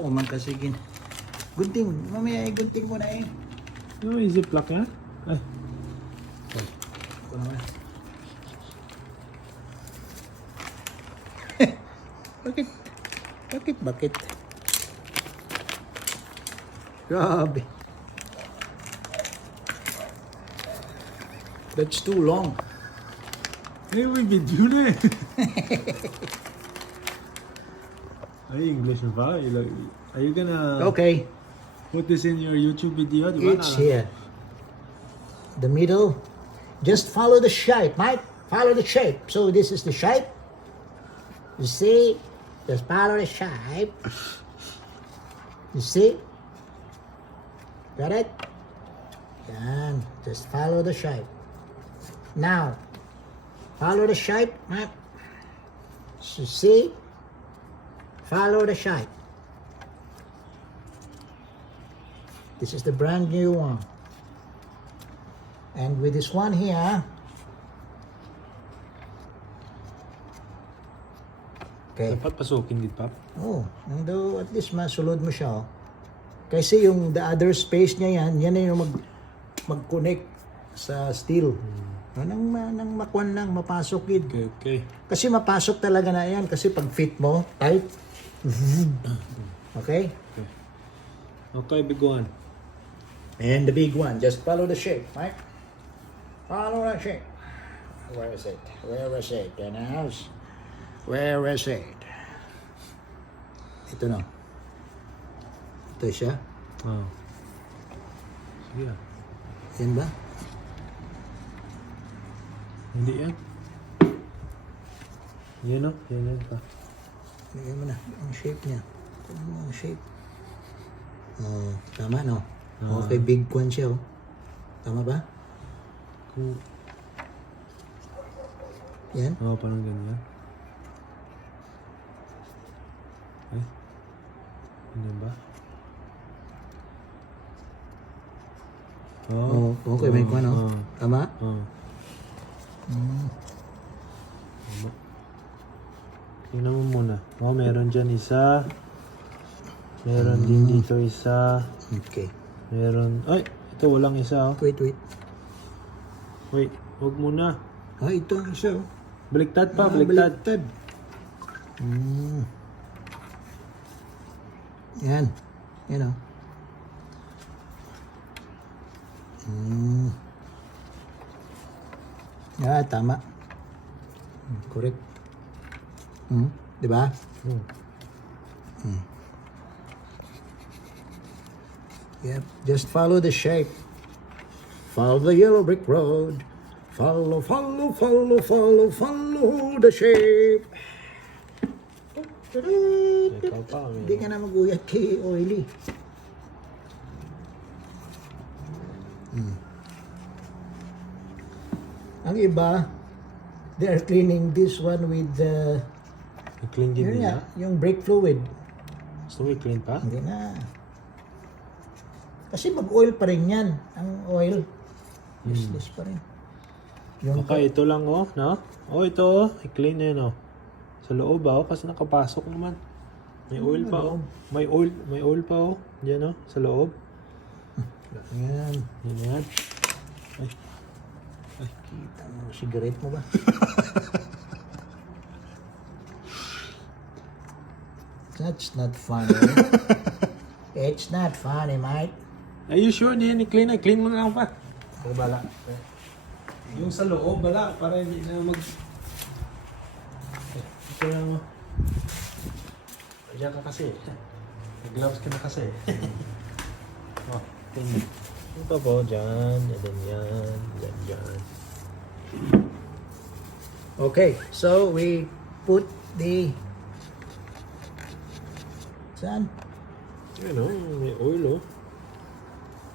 O man kasi gunting, mamaya ay gunting ko na eh. No, easy plug yan. Ay. Ako naman. Bakit? Grabe. That's too long. Hey, may video na eh. Ay, English na ba? Are you gonna Okay, put this in your YouTube video? Di ba? it's here. The middle. Just follow the shape, Mike. Follow the shape. So this is the shape. You see? Just follow the shape. You see? Got it? Yan. Just follow the shape. Now, follow the shape, Mike. You see? Follow the shape. This is the brand new one. And with this one here, okay. Dapat pasukin din, Pap. Oh, nando at least masulod mo siya. Oh. Kasi yung the other space niya yan na yung mag-connect sa steel. Nang makuan lang, mapasok yun. Okay. Kasi mapasok talaga na yan. Kasi pag fit mo, tight. Okay? Okay, big one. And the big one, just follow the shape, right? Follow the shape. Where is it? The house. Where is it? Ito na. Ito siya. Oh. Sige ah. Yan ba? Hindi yan. Yan o. Yan pa. Lagyan mo na. Ang shape niya. Ito ang shape. Oh, tama no? Okay, big one siya oh. Tama ba? Cool. Yan? Oo, parang ganyan. Ay. Ganyan ba? Oh, okay, may kwan no? Tama? Oo. Tama. Tingnan mo muna. Oh, meron dyan isa. Meron din dito isa. Okay. Meron... Ay! Ito, walang isa oh. Wait. Wait, huwag muna. Ah, ito ang isa oh. Baliktad pa, Ah, baliktad. Yan. Yan oh. Yeah, tama. Correct. Di ba? Yep, just follow the shape. Follow the yellow brick road. Follow the shape. Ikaw pa, Hindi ka na mag-uyat kay Oily. Ang iba, they are cleaning this one with I-clean din yun nila. nga, yung brake fluid. Gusto mo i-clean pa? Hindi na. Kasi mag-oil pa rin yan. Ang oil. Useless pa rin. Yung Okay, ito lang oh, no? Oh, ito oh. I-clean na yun oh. Sa loob oh, kasi nakapasok naman. May oil pa oh. May oil pa oh. Diyan oh, sa loob. Yan. Yan. Kita mo, cigarette mo ba? That's not funny. It's not funny, mate. Are you sure? Hindi yan i-clean. I-clean mo na lang pa. Okay, bala. Yung sa loob, bala. Para hindi na mag... Ito lang mo. Diyan ka kasi. Nag-gloves ka na kasi. Oh, tingnan. Ito po, dyan. Yan. Okay, so we put the... Saan? Yan o, may oil o.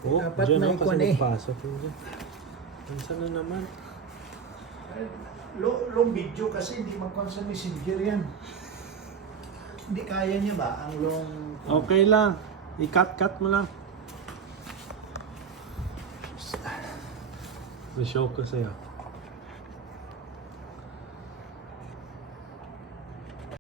Oh, Dapat dyan may o, kasi kwan eh. magpasok yun dyan. Minsan na naman. Long video kasi hindi mag-consume messenger yan. Hindi kaya niya ba ang long... Okay lang. I-cut mo lang. Na-show ko sa'yo.